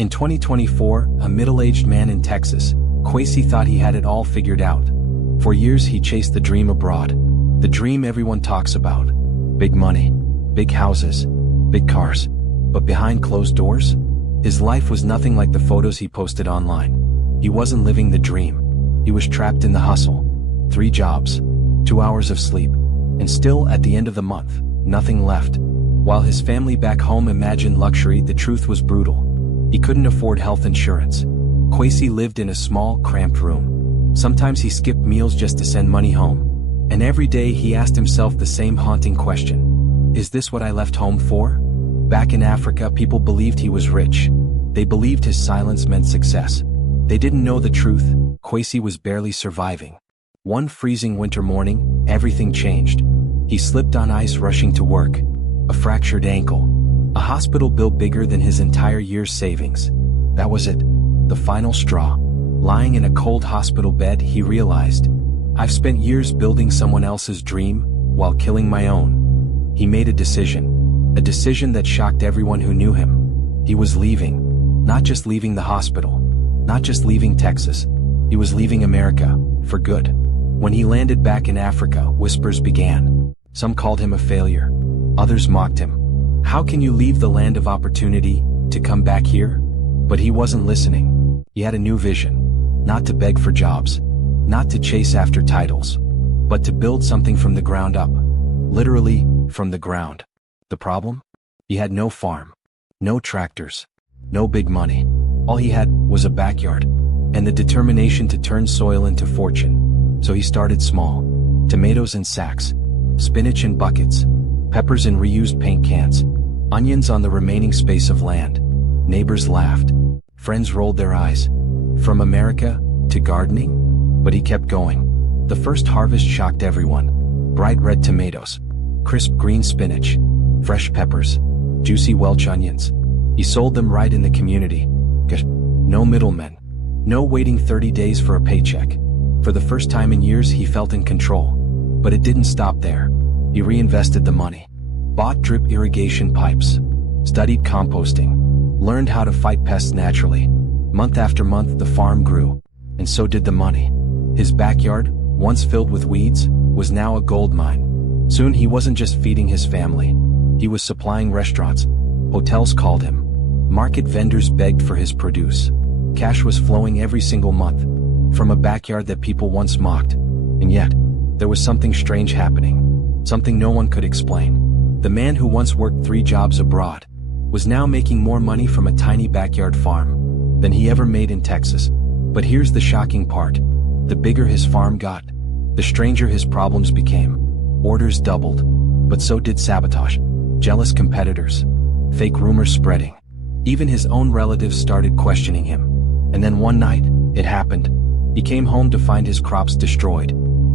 In 2024, a middle-aged man in Texas, Kwesi thought he had it all figured out. For years he chased the dream abroad. The dream everyone talks about. Big money, big houses, big cars. But behind closed doors, his life was nothing like the photos he posted online. He wasn't living the dream. He was trapped in the hustle. 3 jobs, 2 hours of sleep, and still at the end of the month, nothing left. While his family back home imagined luxury, the truth was brutal. He couldn't afford health insurance. Kwesi lived in a small, cramped room. Sometimes he skipped meals just to send money home. And every day he asked himself the same haunting question. Is this what I left home for? Back in Africa, people believed he was rich. They believed his silence meant success. They didn't know the truth. Kwesi was barely surviving. One freezing winter morning, everything changed. He slipped on ice rushing to work. A fractured ankle. A hospital bill bigger than his entire year's savings. That was it. The final straw. Lying in a cold hospital bed, he realized, I've spent years building someone else's dream, while killing my own. He made a decision. A decision that shocked everyone who knew him. He was leaving. Not just leaving the hospital. Not just leaving Texas. He was leaving America, for good. When he landed back in Africa, whispers began. Some called him a failure. Others mocked him. How can you leave the land of opportunity to come back here? But he wasn't listening. He had a new vision. Not to beg for jobs. Not to chase after titles. But to build something from the ground up. Literally, from the ground. The problem? He had no farm. No tractors. No big money. All he had was a backyard. And the determination to turn soil into fortune. So he started small. Tomatoes in sacks. Spinach in buckets. Peppers in reused paint cans. Onions on the remaining space of land. Neighbors laughed. Friends rolled their eyes. From America to gardening? But he kept going. The first harvest shocked everyone. Bright red tomatoes. Crisp green spinach. Fresh peppers. Juicy Welch onions. He sold them right in the community. No middlemen. No waiting 30 days for a paycheck. For the first time in years he felt in control. But it didn't stop there. He reinvested the money. Bought drip irrigation pipes. Studied composting. Learned how to fight pests naturally. Month after month the farm grew. And so did the money. His backyard, once filled with weeds, was now a gold mine. Soon he wasn't just feeding his family. He was supplying restaurants. Hotels called him. Market vendors begged for his produce. Cash was flowing every single month. From a backyard that people once mocked. And yet, there was something strange happening. Something no one could explain. The man who once worked 3 jobs abroad was now making more money from a tiny backyard farm than he ever made in Texas. But here's the shocking part. The bigger his farm got, the stranger his problems became. Orders doubled, but so did sabotage. Jealous competitors. Fake rumors spreading. Even his own relatives started questioning him. And then one night, it happened. He came home to find his crops destroyed,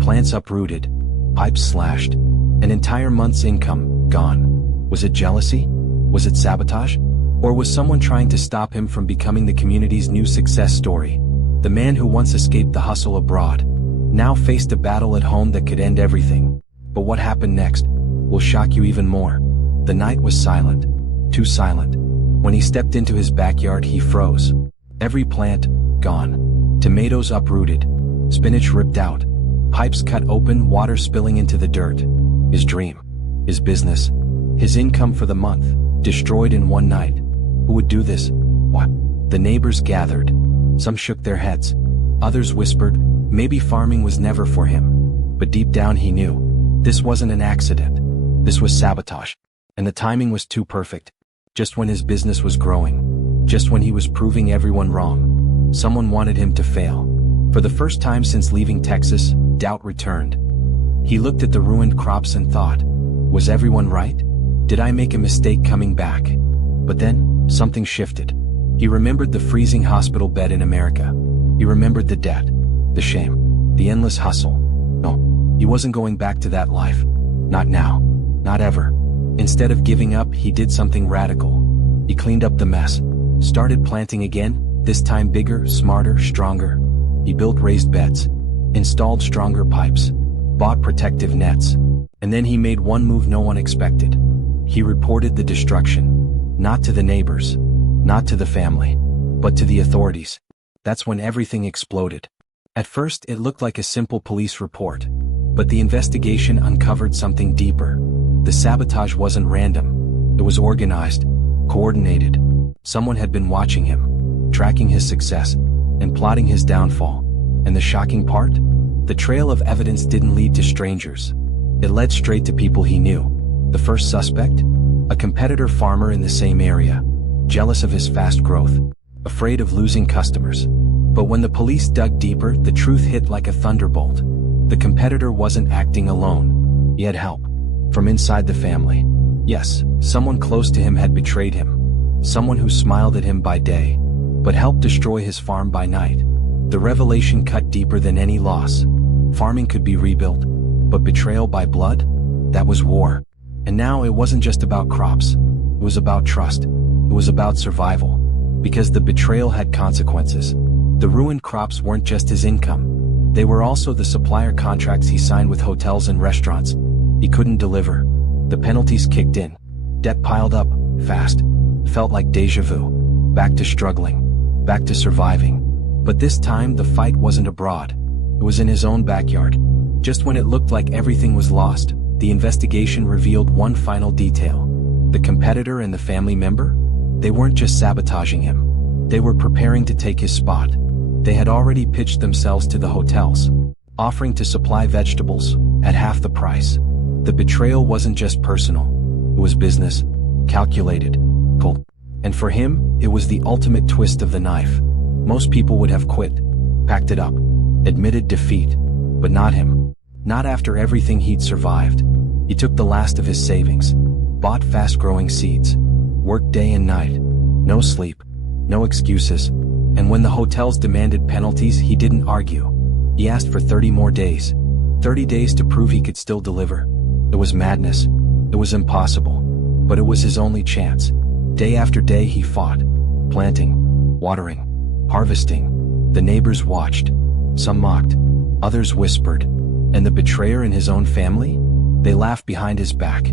plants uprooted, pipes slashed, an entire month's income gone. Was it jealousy? Was it sabotage? Or was someone trying to stop him from becoming the community's new success story? The man who once escaped the hustle abroad now faced a battle at home that could end everything. But what happened next will shock you even more. The night was silent. Too silent. When he stepped into his backyard, he froze. Every plant gone. Tomatoes uprooted. Spinach ripped out. Pipes cut open, water spilling into the dirt. His dream. His business. His income for the month. Destroyed in one night. Who would do this? What? The neighbors gathered. Some shook their heads. Others whispered, maybe farming was never for him. But deep down he knew. This wasn't an accident. This was sabotage. And the timing was too perfect. Just when his business was growing. Just when he was proving everyone wrong. Someone wanted him to fail. For the first time since leaving Texas, doubt returned. He looked at the ruined crops and thought, was everyone right? Did I make a mistake coming back? But then, something shifted. He remembered the freezing hospital bed in America. He remembered the debt, the shame, the endless hustle. No, he wasn't going back to that life. Not now. Not ever. Instead of giving up, he did something radical. He cleaned up the mess. Started planting again, this time bigger, smarter, stronger. He built raised beds. Installed stronger pipes. Bought protective nets. And then he made one move no one expected. He reported the destruction. Not to the neighbors. Not to the family. But to the authorities, that's when everything exploded. At first, it looked like a simple police report. But the investigation uncovered something deeper. The sabotage wasn't random. It was organized, coordinated. Someone had been watching him, tracking his success, and plotting his downfall. And the shocking part? The trail of evidence didn't lead to strangers. It led straight to people he knew. The first suspect? A competitor farmer in the same area, jealous of his fast growth, afraid of losing customers. But when the police dug deeper, the truth hit like a thunderbolt. The competitor wasn't acting alone. He had help. From inside the family. Yes, someone close to him had betrayed him. Someone who smiled at him by day, but helped destroy his farm by night. The revelation cut deeper than any loss. Farming could be rebuilt, but betrayal by blood? That was war. And now it wasn't just about crops. It was about trust. It was about survival. Because the betrayal had consequences. The ruined crops weren't just his income. They were also the supplier contracts he signed with hotels and restaurants. He couldn't deliver. The penalties kicked in. Debt piled up, fast. Felt like déjà vu. Back to struggling. Back to surviving. But this time the fight wasn't abroad. It was in his own backyard. Just when it looked like everything was lost, the investigation revealed one final detail. The competitor and the family member? They weren't just sabotaging him. They were preparing to take his spot. They had already pitched themselves to the hotels, offering to supply vegetables at half the price. The betrayal wasn't just personal. It was business, calculated, cold. And for him, it was the ultimate twist of the knife. Most people would have quit, packed it up, admitted defeat. But not him. Not after everything he'd survived. He took the last of his savings, bought fast-growing seeds, worked day and night, no sleep, no excuses. And when the hotels demanded penalties, he didn't argue. He asked for 30 more days. 30 days to prove he could still deliver. It was madness. It was impossible. But it was his only chance. Day after day he fought. Planting, watering, harvesting. The neighbors watched. Some mocked. Others whispered. And the betrayer in his own family? They laughed behind his back,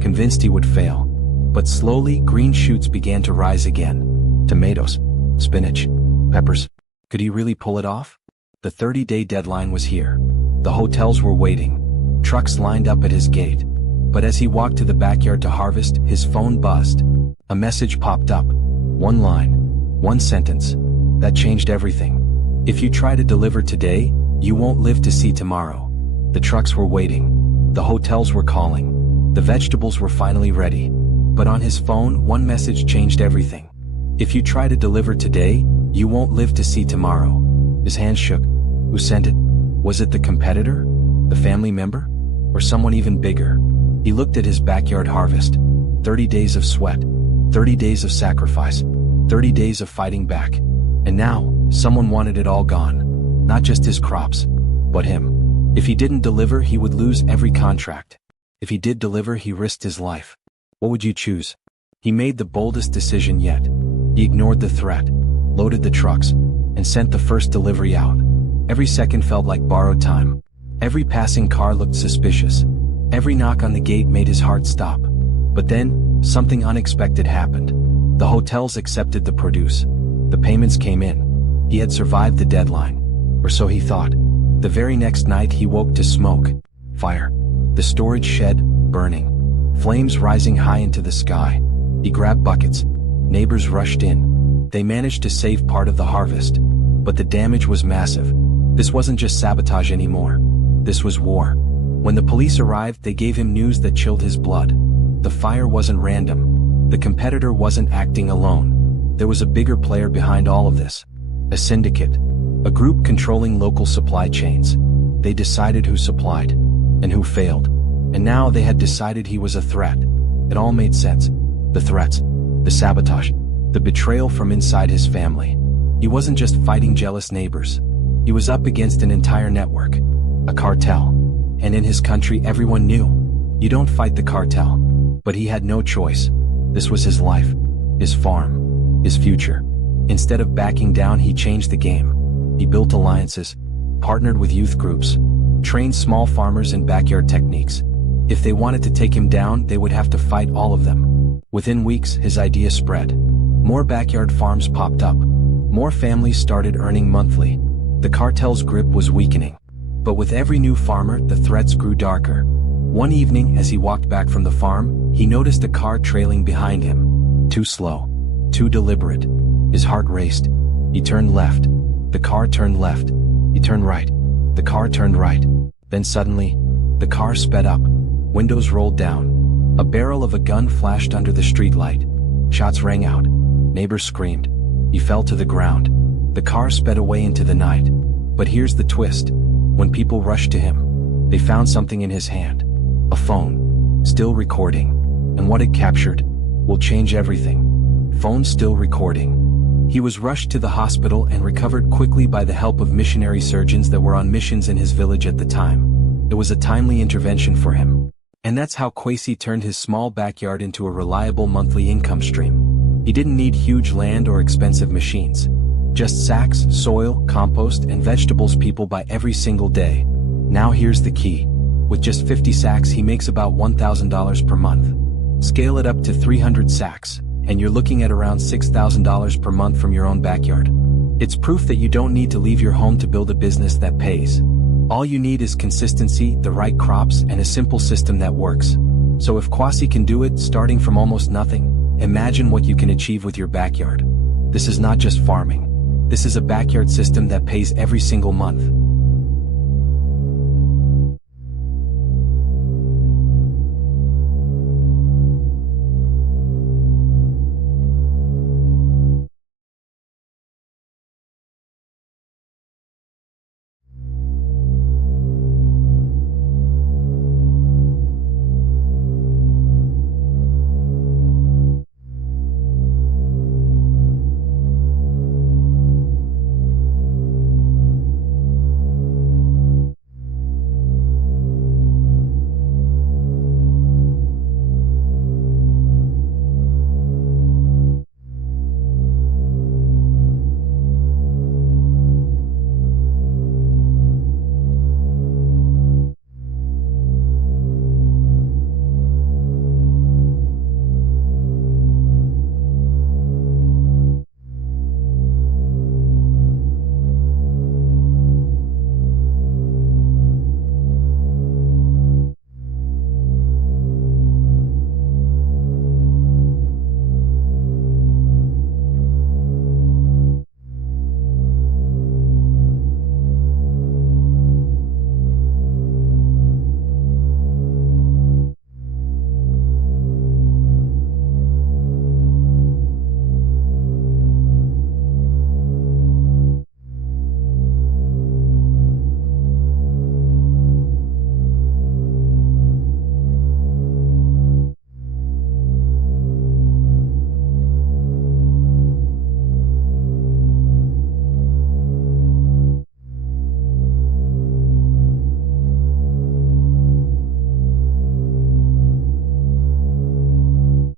convinced he would fail. But slowly, green shoots began to rise again. Tomatoes, spinach, peppers. Could he really pull it off? The 30-day deadline was here. The hotels were waiting. Trucks lined up at his gate. But as he walked to the backyard to harvest, his phone buzzed. A message popped up. One line, one sentence. That changed everything. If you try to deliver today, you won't live to see tomorrow. The trucks were waiting. The hotels were calling. The vegetables were finally ready. But on his phone, one message changed everything. If you try to deliver today, you won't live to see tomorrow. His hands shook. Who sent it? Was it the competitor? The family member? Or someone even bigger? He looked at his backyard harvest. 30 days of sweat. 30 days of sacrifice. 30 days of fighting back. And now, someone wanted it all gone. Not just his crops, but him. If he didn't deliver, he would lose every contract. If he did deliver, he risked his life. What would you choose? He made the boldest decision yet. He ignored the threat, loaded the trucks, and sent the first delivery out. Every second felt like borrowed time. Every passing car looked suspicious. Every knock on the gate made his heart stop. But then, something unexpected happened. The hotels accepted the produce. The payments came in. He had survived the deadline. Or so he thought. The very next night he woke to smoke, fire, the storage shed burning, flames rising high into the sky. He grabbed buckets. Neighbors rushed in. They managed to save part of the harvest. But the damage was massive. This wasn't just sabotage anymore. This was war. When the police arrived, they gave him news that chilled his blood. The fire wasn't random. The competitor wasn't acting alone. There was a bigger player behind all of this. A syndicate. A group controlling local supply chains. They decided who supplied and who failed. And now they had decided he was a threat. It all made sense. The threats, the sabotage, the betrayal from inside his family. He wasn't just fighting jealous neighbors. He was up against an entire network, a cartel. And in his country, everyone knew. You don't fight the cartel. But he had no choice. This was his life, his farm, his future. Instead of backing down, he changed the game. He built alliances, partnered with youth groups, trained small farmers in backyard techniques. If they wanted to take him down, they would have to fight all of them. Within weeks, his idea spread. More backyard farms popped up. More families started earning monthly. The cartel's grip was weakening. But with every new farmer, the threats grew darker. One evening, as he walked back from the farm, he noticed a car trailing behind him. Too slow. Too deliberate. His heart raced. He turned left. The car turned left. He turned right. The car turned right. Then suddenly, the car sped up. Windows rolled down. A barrel of a gun flashed under the streetlight. Shots rang out. Neighbors screamed. He fell to the ground. The car sped away into the night. But here's the twist. When people rushed to him, they found something in his hand. A phone. Still recording. And what it captured will change everything. Phone still recording. He was rushed to the hospital and recovered quickly by the help of missionary surgeons that were on missions in his village at the time. It was a timely intervention for him. And that's how Kwesi turned his small backyard into a reliable monthly income stream. He didn't need huge land or expensive machines. Just sacks, soil, compost, and vegetables people buy every single day. Now here's the key. With just 50 sacks he makes about $1,000 per month. Scale it up to 300 sacks, and you're looking at around $6,000 per month from your own backyard. It's proof that you don't need to leave your home to build a business that pays. All you need is consistency, the right crops, and a simple system that works. So if Kwesi can do it, starting from almost nothing, imagine what you can achieve with your backyard. This is not just farming. This is a backyard system that pays every single month.